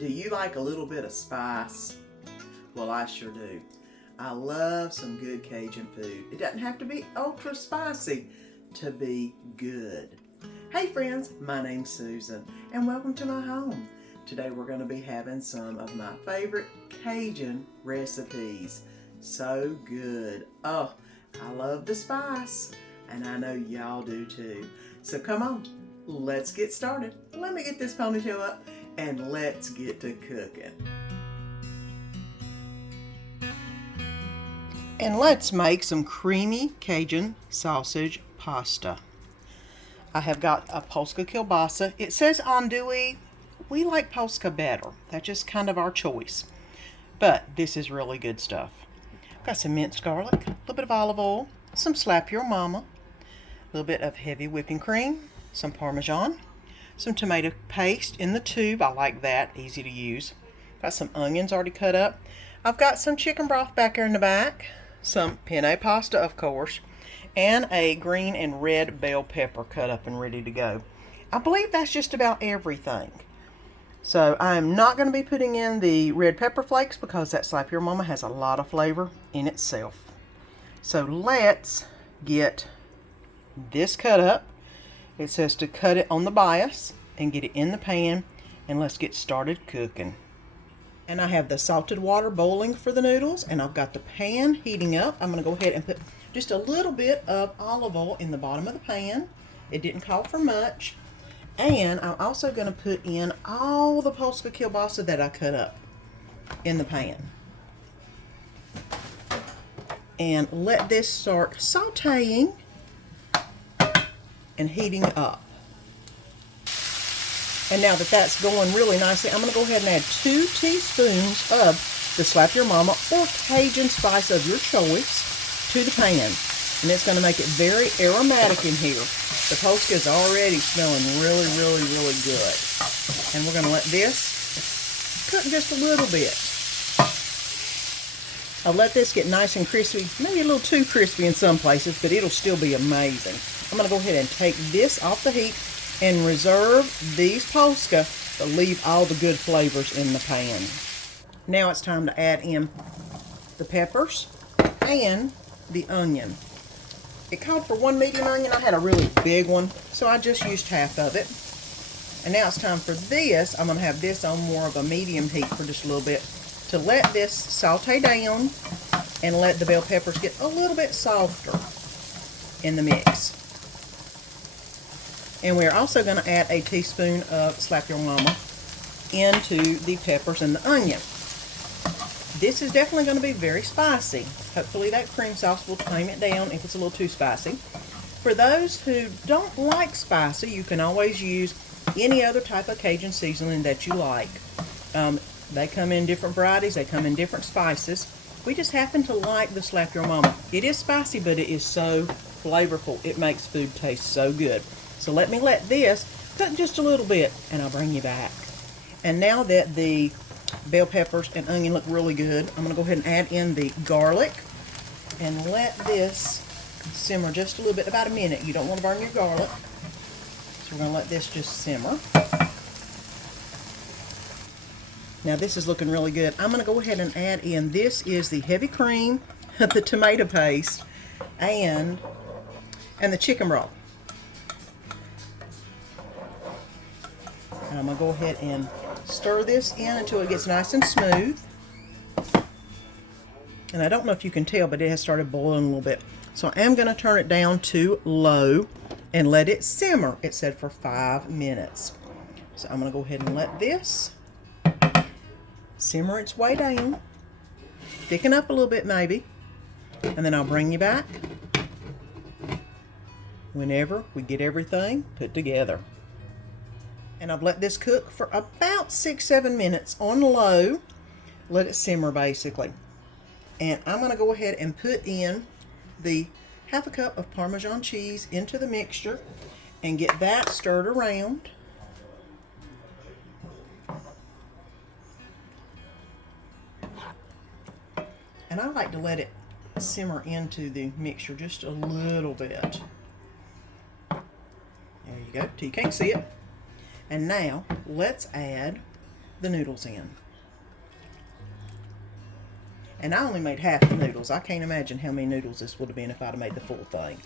Do you like a little bit of spice? Well, I sure do. I love some good Cajun food. It doesn't have to be ultra spicy to be good. Hey friends, my name's Susan and welcome to my home. Today we're going to be having some of my favorite Cajun recipes. So good. Oh, I love the spice and I know y'all do too. So come on, let's get started. Let me get this ponytail up and let's get to cooking. And let's make some creamy Cajun sausage pasta. I have got a Polska kielbasa. It says andouille. We like Polska better. That's just kind of our choice. But this is really good stuff. Got some minced garlic, a little bit of olive oil, some Slap Your Mama, a little bit of heavy whipping cream, some Parmesan, some tomato paste in the tube. I like that, easy to use. Got some onions already cut up. I've got some chicken broth back here in the back, some penne pasta, of course, and a green and red bell pepper cut up and ready to go. I believe that's just about everything. So I'm not going to be putting in the red pepper flakes because that Slap Your Mama has a lot of flavor in itself. So let's get this cut up. It says to cut it on the bias and get it in the pan, and let's get started cooking. And I have the salted water boiling for the noodles, and I've got the pan heating up. I'm going to go ahead and put just a little bit of olive oil in the bottom of the pan. It didn't call for much. And I'm also going to put in all the Polska kielbasa that I cut up in the pan. And let this start sauteing and heating up. And now that that's going really nicely, I'm going to go ahead and add 2 teaspoons of the Slap Your Mama or Cajun spice of your choice to the pan. And it's going to make it very aromatic in here. The Polska is already smelling really, really, really good. And we're going to let this cook just a little bit. I'll let this get nice and crispy, maybe a little too crispy in some places, but it'll still be amazing. I'm going to go ahead and take this off the heat and reserve these Polska, but leave all the good flavors in the pan. Now it's time to add in the peppers and the onion. It called for 1 medium onion. I had a really big one, so I just used half of it. And now it's time for this. I'm going to have this on more of a medium heat for just a little bit to let this saute down and let the bell peppers get a little bit softer in the mix. And we're also going to add a teaspoon of Slap Your Mama into the peppers and the onion. This is definitely going to be very spicy. Hopefully that cream sauce will tame it down if it's a little too spicy. For those who don't like spicy, you can always use any other type of Cajun seasoning that you like. They come in different varieties. They come in different spices. We just happen to like the Slap Your Mama. It is spicy, but it is so flavorful. It makes food taste so good. So let me let this cook just a little bit, and I'll bring you back. And now that the bell peppers and onion look really good, I'm going to go ahead and add in the garlic and let this simmer just a little bit, about a minute. You don't want to burn your garlic. So we're going to let this just simmer. Now this is looking really good. I'm going to go ahead and add in, this is the heavy cream, the tomato paste, and the chicken broth. And I'm going to go ahead and stir this in until it gets nice and smooth. And I don't know if you can tell, but it has started boiling a little bit. So I am going to turn it down to low and let it simmer. It said for 5 minutes. So I'm going to go ahead and let this simmer its way down. Thicken up a little bit maybe. And then I'll bring you back whenever we get everything put together. And I've let this cook for about 6-7 minutes on low. Let it simmer basically. And I'm going to go ahead and put in the half a cup of Parmesan cheese into the mixture and get that stirred around. And I like to let it simmer into the mixture just a little bit. There you go, till you can't see it. And now let's add the noodles in. And I only made half the noodles. I can't imagine how many noodles this would have been if I'd have made the full thing.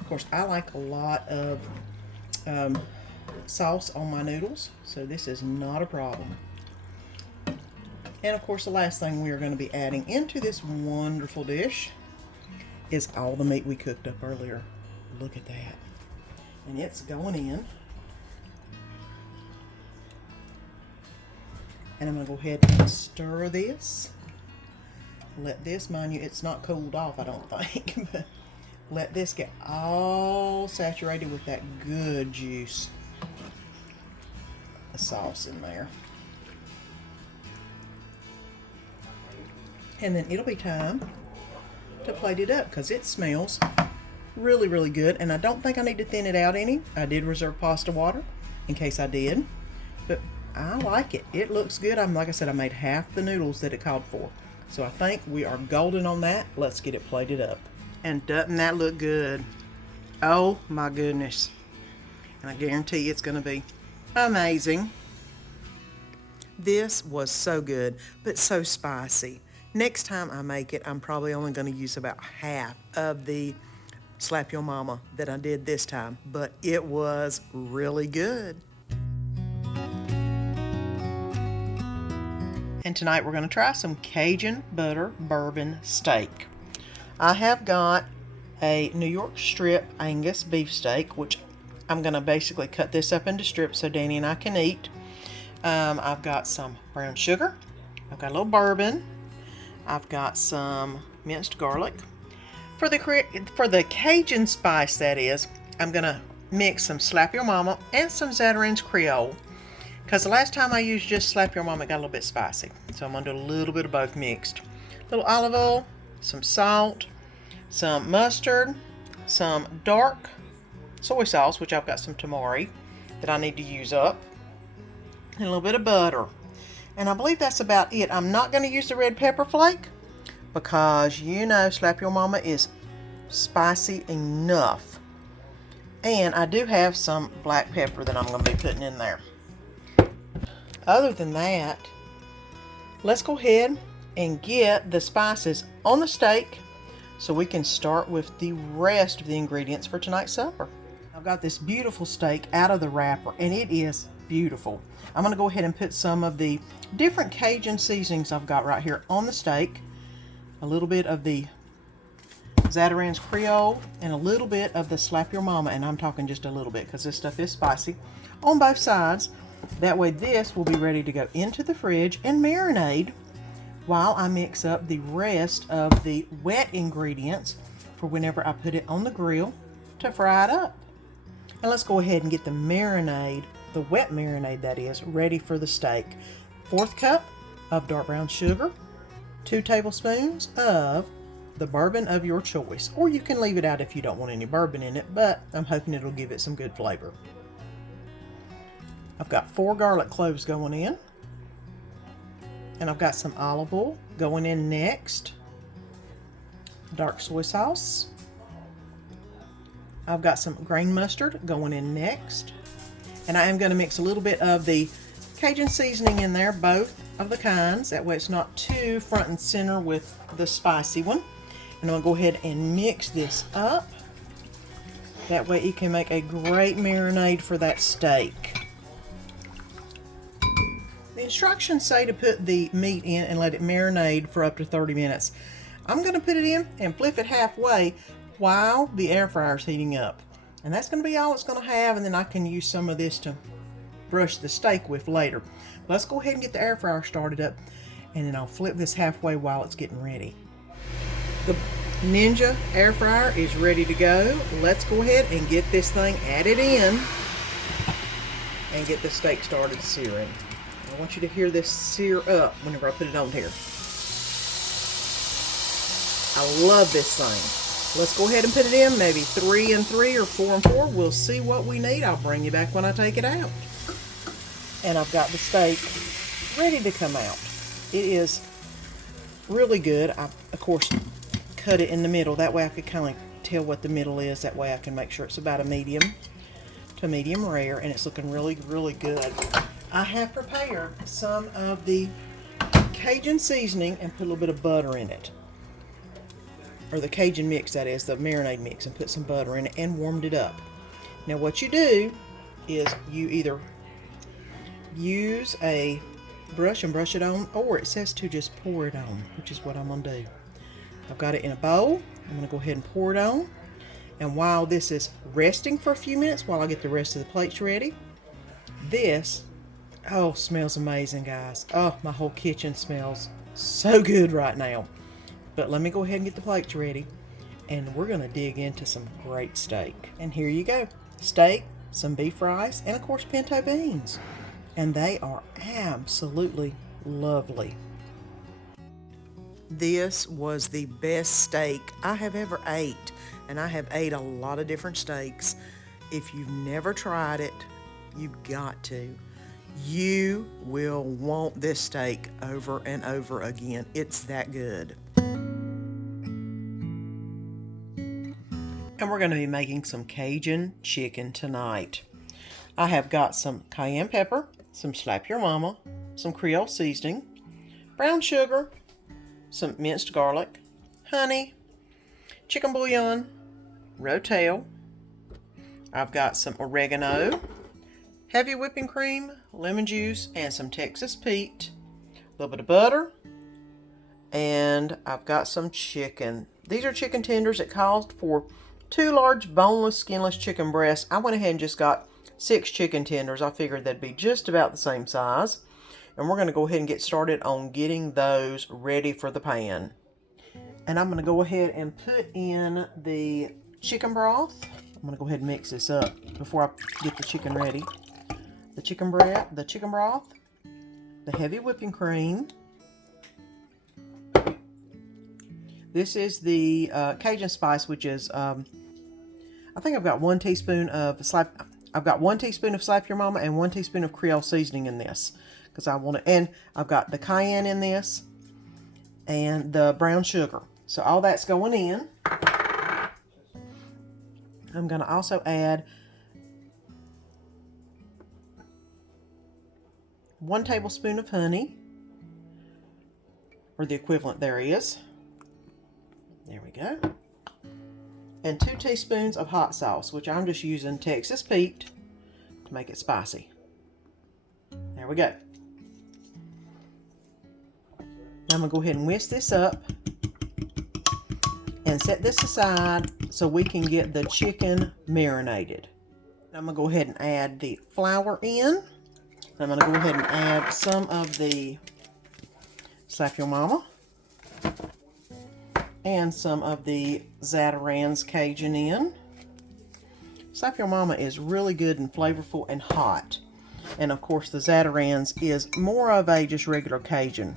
Of course, I like a lot of sauce on my noodles, so this is not a problem. And of course, the last thing we are going to be adding into this wonderful dish is all the meat we cooked up earlier. Look at that. And it's going in. And I'm going to go ahead and stir this. Let this, mind you, it's not cooled off, I don't think, but let this get all saturated with that good juice, the sauce in there. And then it'll be time to plate it up because it smells really, really good. And I don't think I need to thin it out any. I did reserve pasta water in case I did, but I like it. It looks good. Like I said, I made half the noodles that it called for. So I think we are golden on that. Let's get it plated up. And doesn't that look good? Oh my goodness. And I guarantee it's going to be amazing. This was so good, but so spicy. Next time I make it, I'm probably only going to use about half of the Slap Your Mama that I did this time, but it was really good. And tonight we're going to try some Cajun butter bourbon steak. I have got a New York strip Angus beef steak, which I'm going to basically cut this up into strips so Danny and I can eat. I've got some brown sugar. I've got a little bourbon. I've got some minced garlic. For the Cajun spice, that is, I'm going to mix some Slap Your Mama and some Zatarain's Creole. Because the last time I used just Slap Your Mama, it got a little bit spicy. So I'm going to do a little bit of both mixed. A little olive oil, some salt, some mustard, some dark soy sauce, which I've got some tamari that I need to use up, and a little bit of butter. And I believe that's about it. I'm not going to use the red pepper flake because you know Slap Your Mama is spicy enough. And I do have some black pepper that I'm going to be putting in there. Other than that, let's go ahead and get the spices on the steak so we can start with the rest of the ingredients for tonight's supper. I've got this beautiful steak out of the wrapper and it is beautiful. I'm going to go ahead and put some of the different Cajun seasonings I've got right here on the steak. A little bit of the Zatarain's Creole and a little bit of the Slap Your Mama, and I'm talking just a little bit because this stuff is spicy, on both sides. That way this will be ready to go into the fridge and marinate while I mix up the rest of the wet ingredients for whenever I put it on the grill to fry it up. And let's go ahead and get the marinade, the wet marinade that is, ready for the steak. 1/4 cup of dark brown sugar, 2 tablespoons of the bourbon of your choice, or you can leave it out if you don't want any bourbon in it, but I'm hoping it'll give it some good flavor. I've got 4 garlic cloves going in, and I've got some olive oil going in next, dark soy sauce. I've got some grain mustard going in next, and I am going to mix a little bit of the Cajun seasoning in there, both of the kinds, that way it's not too front and center with the spicy one. And I'm going to go ahead and mix this up, that way it can make a great marinade for that steak. The instructions say to put the meat in and let it marinate for up to 30 minutes. I'm going to put it in and flip it halfway while the air fryer is heating up. And that's going to be all it's going to have, and then I can use some of this to brush the steak with later. Let's go ahead and get the air fryer started up, and then I'll flip this halfway while it's getting ready. The Ninja air fryer is ready to go. Let's go ahead and get this thing added in and get the steak started searing. I want you to hear this sear up whenever I put it on here. I love this thing. Let's go ahead and put it in, maybe 3 and 3 or 4 and 4. We'll see what we need. I'll bring you back when I take it out. And I've got the steak ready to come out. It is really good. I, of course, cut it in the middle. That way I could kind of tell what the middle is. That way I can make sure it's about a medium to medium rare, and it's looking really, really good. I have prepared some of the Cajun seasoning and put a little bit of butter in it. Or the Cajun mix, that is, the marinade mix, and put some butter in it and warmed it up. Now what you do is you either use a brush and brush it on, or it says to just pour it on, which is what I'm going to do. I've got it in a bowl. I'm going to go ahead and pour it on. And while this is resting for a few minutes, while I get the rest of the plates ready, this, oh, smells amazing, guys. Oh, my whole kitchen smells so good right now. But let me go ahead and get the plates ready, and we're going to dig into some great steak. And here you go. Steak, some beef fries, and of course pinto beans. And they are absolutely lovely. This was the best steak I have ever ate, and I have ate a lot of different steaks. If you've never tried it, you've got to. You will want this steak over and over again. It's that good. And we're going to be making some Cajun chicken tonight. I have got some cayenne pepper, some Slap Your Mama, some Creole seasoning, brown sugar, some minced garlic, honey, chicken bouillon, rotel. I've got some oregano, heavy whipping cream, lemon juice, and some Texas Pete, a little bit of butter, and I've got some chicken. These are chicken tenders. It called for 2 large boneless, skinless chicken breasts. I went ahead and just got 6 chicken tenders. I figured they'd be just about the same size. And we're going to go ahead and get started on getting those ready for the pan. And I'm going to go ahead and put in the chicken broth. I'm going to go ahead and mix this up before I get the chicken ready. The chicken broth, the heavy whipping cream. This is the Cajun spice, which is I think I've got 1 teaspoon of Slap Your Mama and 1 teaspoon of Creole seasoning in this, because I want to. And I've got the cayenne in this and the brown sugar. So all that's going in. I'm going to also add 1 tablespoon of honey, or the equivalent there is. There we go. And 2 teaspoons of hot sauce, which I'm just using Texas Pete to make it spicy. There we go. Now I'm going to go ahead and whisk this up and set this aside so we can get the chicken marinated. I'm going to go ahead and add the flour in. I'm going to go ahead and add some of the Slap Your Mama and some of the Zatarain's Cajun in. Slap Your Mama is really good and flavorful and hot. And of course the Zatarain's is more of a just regular Cajun.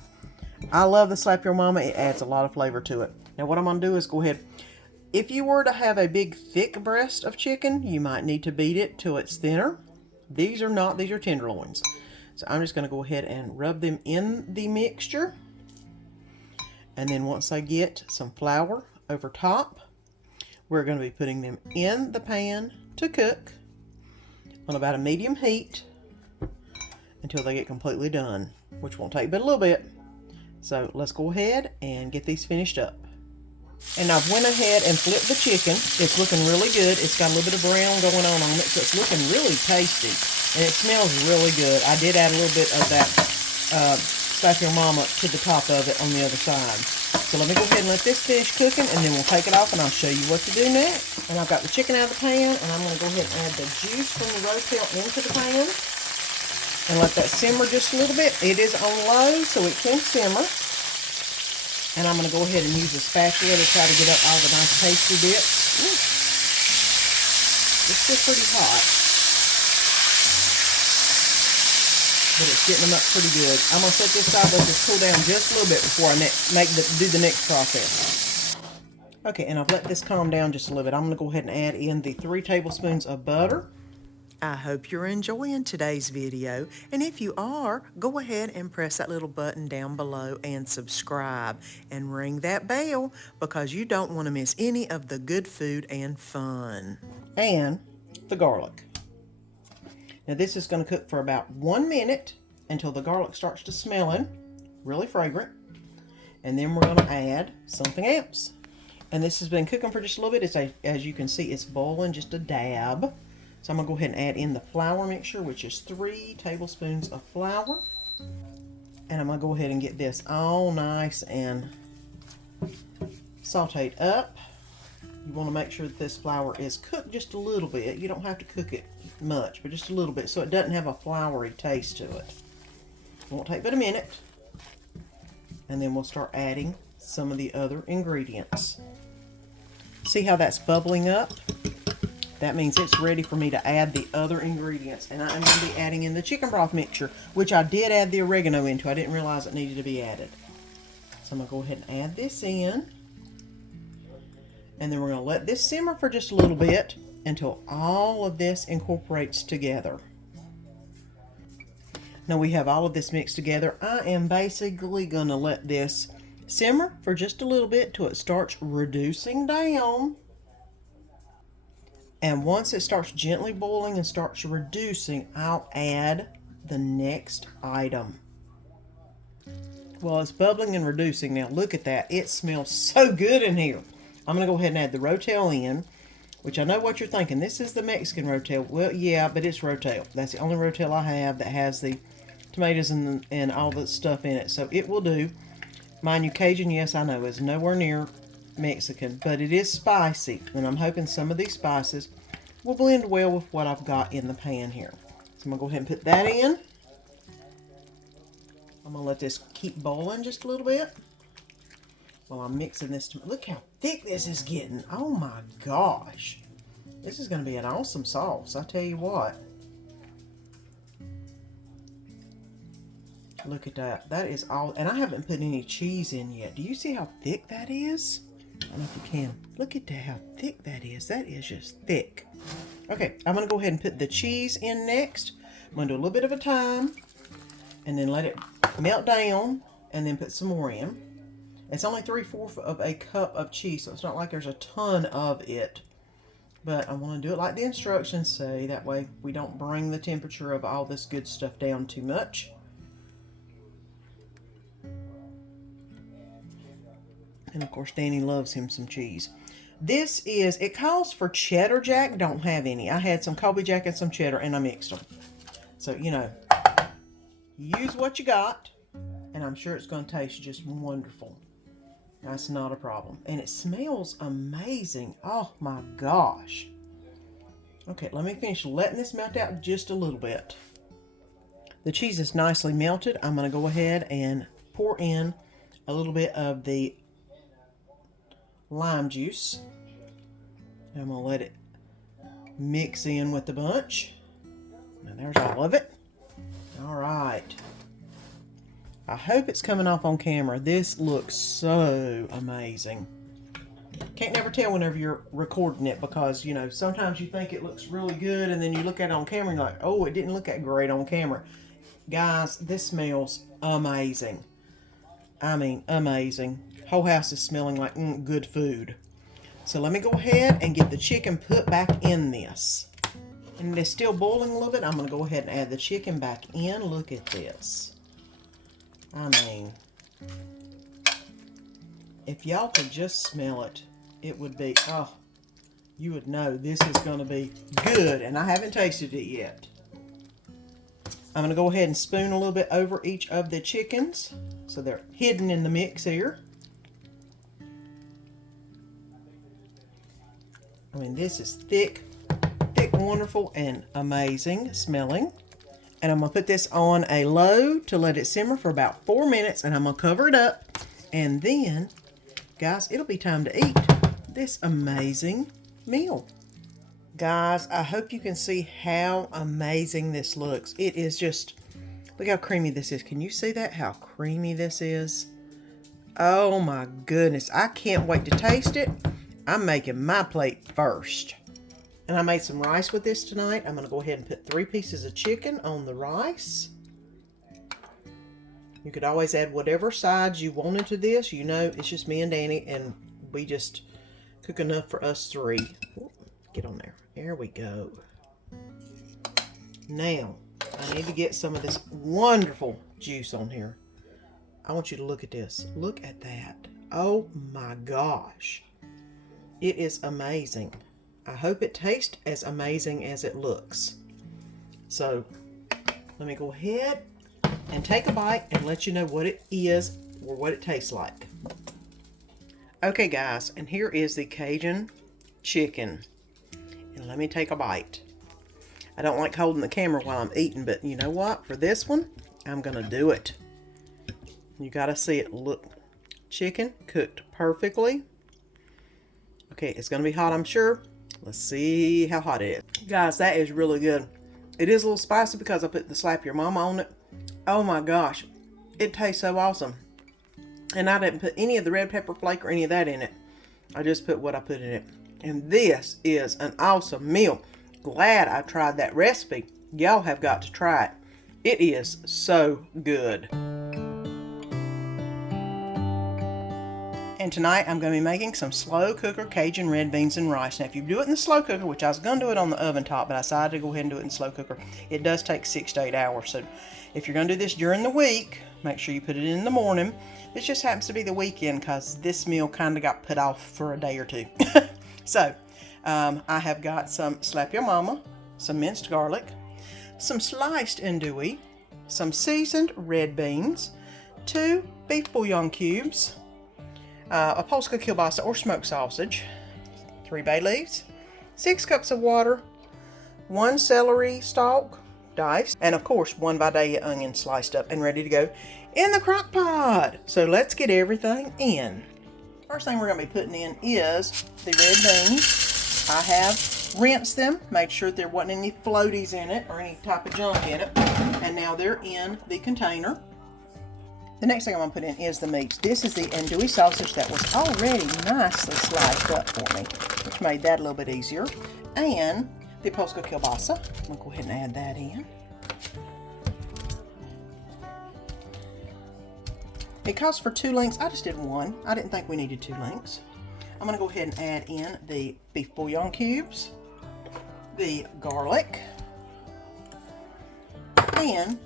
I love the Slap Your Mama. It adds a lot of flavor to it. Now what I'm going to do is go ahead. If you were to have a big thick breast of chicken, you might need to beat it till it's thinner. These are not. These are tenderloins. So I'm just going to go ahead and rub them in the mixture. And then once I get some flour over top, we're going to be putting them in the pan to cook on about a medium heat until they get completely done, which won't take but a little bit. So let's go ahead and get these finished up. And I've went ahead and flipped the chicken. It's looking really good. It's got a little bit of brown going on it, so it's looking really tasty. And it smells really good. I did add a little bit of that Slap Your Mama to the top of it on the other side. So let me go ahead and let this finish cooking, and then we'll take it off and I'll show you what to do next. And I've got the chicken out of the pan, and I'm going to go ahead and add the juice from the rotel into the pan and let that simmer just a little bit. It is on low, so it can simmer. And I'm going to go ahead and use a spatula to try to get up all the nice tasty bits. Ooh. It's still pretty hot, but it's getting them up pretty good. I'm going to set this aside, let this cool down just a little bit before I do the next process. Okay, and I've let this calm down just a little bit. I'm going to go ahead and add in the 3 tablespoons of butter. I hope you're enjoying today's video, and if you are, go ahead and press that little button down below and subscribe and ring that bell, because you don't want to miss any of the good food and fun. And the garlic. Now this is going to cook for about 1 minute until the garlic starts to smelling really fragrant. And then we're going to add something else. And this has been cooking for just a little bit. As you can see, it's boiling just a dab. So I'm going to go ahead and add in the flour mixture, which is 3 tablespoons of flour. And I'm going to go ahead and get this all nice and sauteed up. You want to make sure that this flour is cooked just a little bit. You don't have to cook it much, but just a little bit so it doesn't have a floury taste to it. It won't take but a minute. And then we'll start adding some of the other ingredients. See how that's bubbling up? That means it's ready for me to add the other ingredients. And I'm going to be adding in the chicken broth mixture, which I did add the oregano into. I didn't realize it needed to be added. So I'm going to go ahead and add this in. And then we're going to let this simmer for just a little bit until all of this incorporates together. Now we have all of this mixed together. I am basically going to let this simmer for just a little bit till it starts reducing down. And once it starts gently boiling and starts reducing, I'll add the next item. Well, it's bubbling and reducing now. Look at that. It smells so good in here. I'm going to go ahead and add the rotel in, which I know what you're thinking. This is the Mexican rotel. Well, yeah, but it's rotel. That's the only rotel I have that has the tomatoes and all the stuff in it. So it will do. Mind you, Cajun, yes, I know, is nowhere near Mexican, but it is spicy. And I'm hoping some of these spices will blend well with what I've got in the pan here. So I'm going to go ahead and put that in. I'm going to let this keep boiling just a little bit while I'm mixing this. Look how thick this is getting. Oh my gosh. This is going to be an awesome sauce, I tell you what. Look at that. That is all. And I haven't put any cheese in yet. Do you see how thick that is? I don't know if you can. Look at that, how thick that is. That is just thick. Okay, I'm going to go ahead and put the cheese in next. I'm going to do a little bit of a time. And then let it melt down. And then put some more in. It's only 3/4 of a cup of cheese. So it's not like there's a ton of it. But I want to do it like the instructions say. That way we don't bring the temperature of all this good stuff down too much. And of course, Danny loves him some cheese. This is, it calls for cheddar jack. Don't have any. I had some Colby Jack and some cheddar and I mixed them. So, you know, use what you got. And I'm sure it's going to taste just wonderful. That's not a problem. And it smells amazing. Oh my gosh. Okay, let me finish letting this melt out just a little bit. The cheese is nicely melted. I'm going to go ahead and pour in a little bit of the lime juice. And I'm going to let it mix in with the bunch. Now there's all of it. All right. I hope it's coming off on camera. This looks so amazing. Can't never tell whenever you're recording it because, you know, sometimes you think it looks really good and then you look at it on camera and you're like, oh, it didn't look that great on camera. Guys, this smells amazing. I mean, amazing. Whole house is smelling like good food. So let me go ahead and get the chicken put back in this. And it's still boiling a little bit. I'm going to go ahead and add the chicken back in. Look at this. I mean, if y'all could just smell it, it would be, oh, you would know this is going to be good. And I haven't tasted it yet. I'm going to go ahead and spoon a little bit over each of the chickens so they're hidden in the mix here. I mean, this is thick, wonderful, and amazing smelling. And I'm going to put this on a low to let it simmer for about 4 minutes. And I'm going to cover it up. And then, guys, it'll be time to eat this amazing meal. Guys, I hope you can see how amazing this looks. It is just, look how creamy this is. Can you see that? How creamy this is? Oh my goodness. I can't wait to taste it. I'm making my plate first. And I made some rice with this tonight. I'm going to go ahead and put 3 pieces of chicken on the rice. You could always add whatever sides you wanted to this. You know, it's just me and Danny, and we just cook enough for us 3. Get on there. There we go. Now, I need to get some of this wonderful juice on here. I want you to look at this. Look at that. Oh my gosh. It is amazing. I hope it tastes as amazing as it looks. So, let me go ahead and take a bite and let you know what it is or what it tastes like. Okay guys, and here is the Cajun chicken. And let me take a bite. I don't like holding the camera while I'm eating, but you know what? For this one, I'm gonna do it. You gotta see it. Look, chicken cooked perfectly. Okay, it's gonna be hot, I'm sure. Let's see how hot it is. Guys, that is really good. It is a little spicy because I put the Slap Your Mama on it. Oh my gosh, it tastes so awesome. And I didn't put any of the red pepper flake or any of that in it. I just put what I put in it. And this is an awesome meal. Glad I tried that recipe. Y'all have got to try it. It is so good. And tonight I'm going to be making some slow cooker Cajun red beans and rice. Now if you do it in the slow cooker, which I was going to do it on the oven top, but I decided to go ahead and do it in the slow cooker, it does take 6 to 8 hours. So if you're going to do this during the week, make sure you put it in the morning. This just happens to be the weekend because this meal kind of got put off for a day or two. So I have got some Slap Your Mama, some minced garlic, some sliced andouille, some seasoned red beans, 2 beef bouillon cubes, a Polska kielbasa or smoked sausage, 3 bay leaves, 6 cups of water, 1 celery stalk diced, and of course 1 Vidalia onion sliced up and ready to go in the crock pot. So let's get everything in. First thing we're going to be putting in is the red beans. I have rinsed them, made sure there wasn't any floaties in it or any type of junk in it, and now they're in the container. The next thing I'm going to put in is the meats. This is the andouille sausage that was already nicely sliced up for me, which made that a little bit easier. And the Polska kielbasa. I'm going to go ahead and add that in. It calls for 2 links. I just did 1. I didn't think we needed 2 links. I'm going to go ahead and add in the beef bouillon cubes, the garlic, and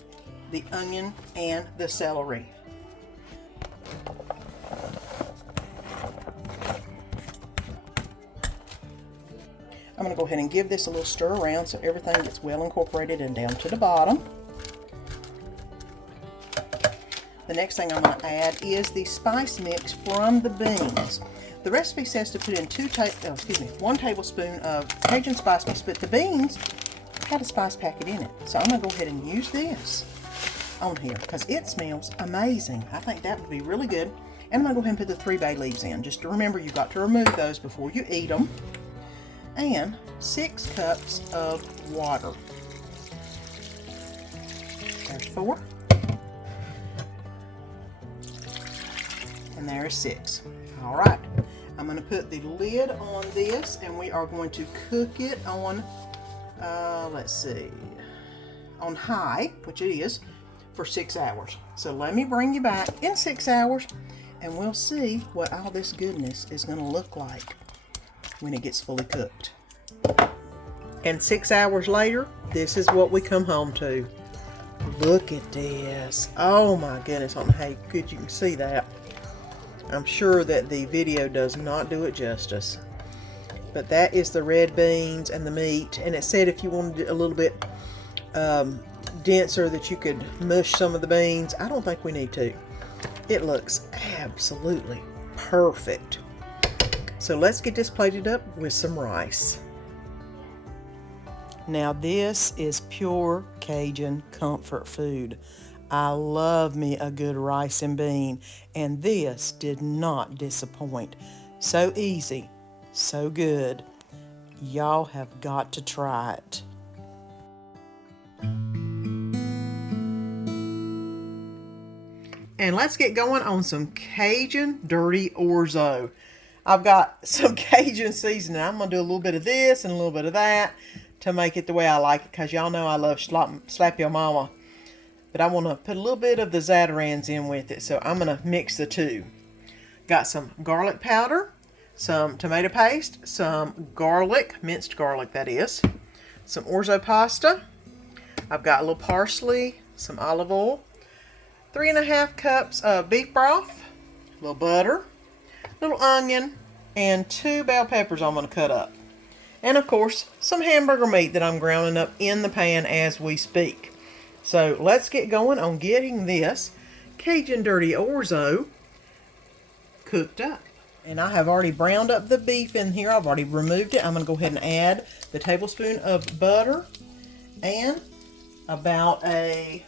the onion and the celery. I'm going to go ahead and give this a little stir around so everything gets well incorporated and down to the bottom. The next thing I'm going to add is the spice mix from the beans. The recipe says to put in 1 tablespoon of Cajun spice mix, but the beans had a spice packet in it. So I'm going to go ahead and use this on here because it smells amazing. I think that would be really good. And I'm going to go ahead and put the 3 bay leaves in. Just to remember, you've got to remove those before you eat them. And 6 cups of water. There's 4. And there's 6. All right. I'm going to put the lid on this and we are going to cook it on, let's see, on high, which it is, for 6 hours. So let me bring you back in 6 hours and we'll see what all this goodness is going to look like when it gets fully cooked. And 6 hours later, this is what we come home to. Look at this. Oh my goodness, on how good you can see that. I'm sure that the video does not do it justice. But that is the red beans and the meat. And it said if you wanted it a little bit denser that you could mush some of the beans. I don't think we need to. It looks absolutely perfect. So let's get this plated up with some rice. Now this is pure Cajun comfort food. I love me a good rice and bean, and this did not disappoint. So easy, so good. Y'all have got to try it. And let's get going on some Cajun dirty orzo. I've got some Cajun seasoning. I'm going to do a little bit of this and a little bit of that to make it the way I like it, because y'all know I love Slap Your Mama. But I want to put a little bit of the Zatarain's in with it, so I'm going to mix the two. Got some garlic powder, some tomato paste, some garlic, minced garlic that is, some orzo pasta, I've got a little parsley, some olive oil, 3½ cups of beef broth, a little butter, a little onion, and 2 bell peppers I'm going to cut up. And of course, some hamburger meat that I'm grounding up in the pan as we speak. So let's get going on getting this Cajun Dirty Orzo cooked up. And I have already browned up the beef in here. I've already removed it. I'm going to go ahead and add the tablespoon of butter and about a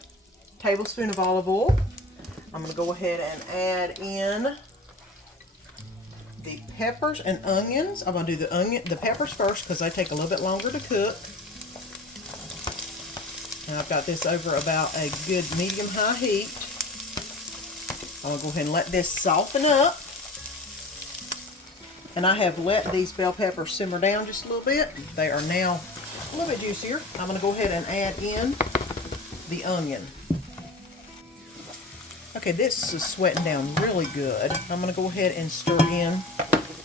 tablespoon of olive oil. I'm going to go ahead and add in the peppers and onions. I'm going to do the peppers first because they take a little bit longer to cook. And I've got this over about a good medium-high heat. I'm going to go ahead and let this soften up. And I have let these bell peppers simmer down just a little bit. They are now a little bit juicier. I'm going to go ahead and add in the onion. Okay, this is sweating down really good. I'm going to go ahead and stir in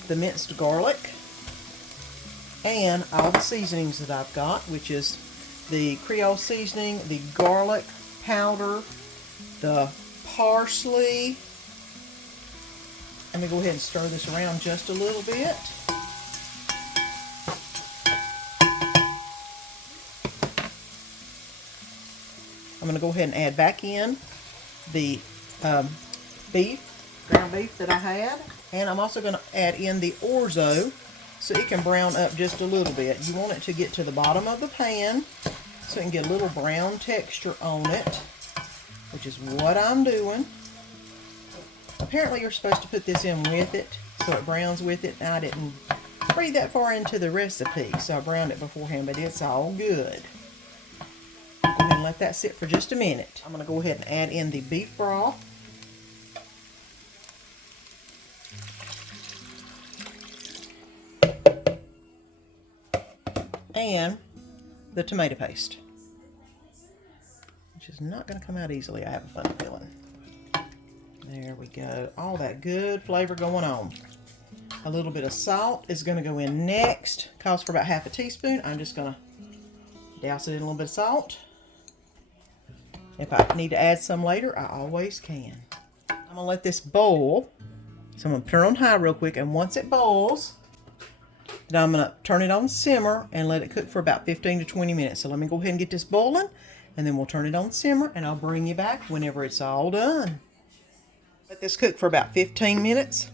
the minced garlic and all the seasonings that I've got, which is the Creole seasoning, the garlic powder, the parsley. Let me go ahead and stir this around just a little bit. I'm going to go ahead and add back in the ground beef that I had. And I'm also going to add in the orzo so it can brown up just a little bit. You want it to get to the bottom of the pan so it can get a little brown texture on it, which is what I'm doing. Apparently you're supposed to put this in with it so it browns with it. I didn't read that far into the recipe, so I browned it beforehand, but it's all good. Go ahead and let that sit for just a minute. I'm going to go ahead and add in the beef broth. And the tomato paste, which is not going to come out easily, I have a funny feeling. There we go. All that good flavor going on. A little bit of salt is going to go in next. Calls for about ½ teaspoon. I'm just going to douse it in a little bit of salt. If I need to add some later, I always can. I'm going to let this boil. So I'm going to turn it on high real quick, and once it boils, then I'm going to turn it on simmer and let it cook for about 15 to 20 minutes. So let me go ahead and get this boiling, and then we'll turn it on simmer, and I'll bring you back whenever it's all done. Let this cook for about 15 minutes,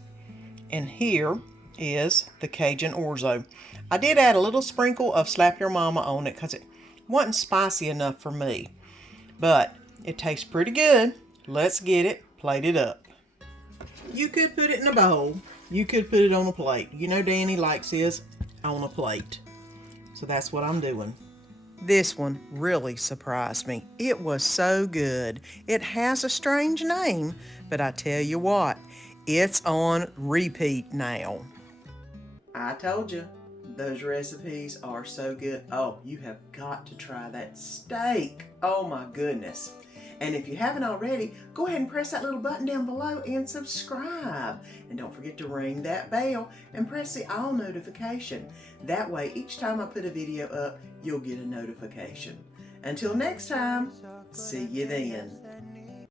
and here is the Cajun Orzo. I did add a little sprinkle of Slap Your Mama on it because it wasn't spicy enough for me, but it tastes pretty good. Let's get it plated up. You could put it in a bowl. You could put it on a plate. You know Danny likes his on a plate. So that's what I'm doing. This one really surprised me. It was so good. It has a strange name, but I tell you what, it's on repeat now. I told you, those recipes are so good. Oh, you have got to try that steak. Oh my goodness. And if you haven't already, go ahead and press that little button down below and subscribe. And don't forget to ring that bell and press the all notification. That way, each time I put a video up, you'll get a notification. Until next time, see you then.